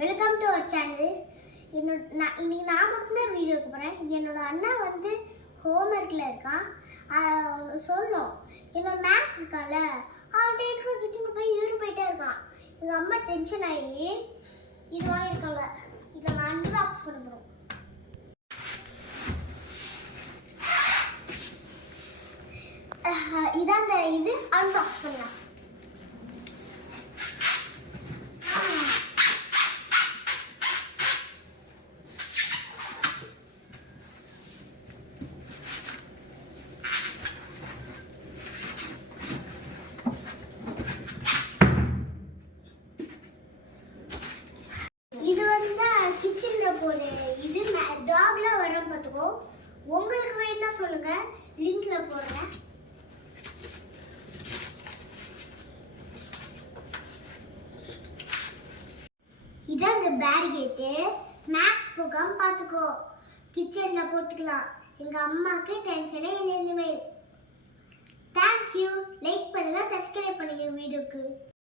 Welcome to our channel. இன்னைக்கு நான் மட்டும்தான் வீடியோக்கு போகிறேன். என்னோட அண்ணா வந்து ஹோம்ஒர்க்கில் இருக்கான். சொல்லணும் என்னோட மேக்ஸ் இருக்கான்ல, அவன் டேட்டுக்கு கிச்சனுக்கு போய் இவரு போயிட்டே இருக்கான். எங்கள் அம்மா டென்ஷன் ஆகி இது வாங்கியிருக்காங்க. இதை நான் அன்பாக்ஸ் பண்ண போகிறோம். இதான் இந்த இது அன்பாக்ஸ் பண்ணலாம். இது வந்து கிச்சன்ல போகுது. இது டாக்ல வரும் பார்த்துக்கோ. உங்களுக்கு வேணும்னா சொல்லுங்க, லிங்க்ல போடுறேன். இதான் இந்த பேரிகேட்டு. மேக்ஸ் போகாம பார்த்துக்கோ, கிச்சன்ல போட்டுக்கலாம். எங்க அம்மாக்கு டென்ஷனே இல்லை இனிமேல். தேங்க்யூ. லைக் பண்ணுங்க, சப்ஸ்கிரைப் பண்ணுங்க வீடியோக்கு.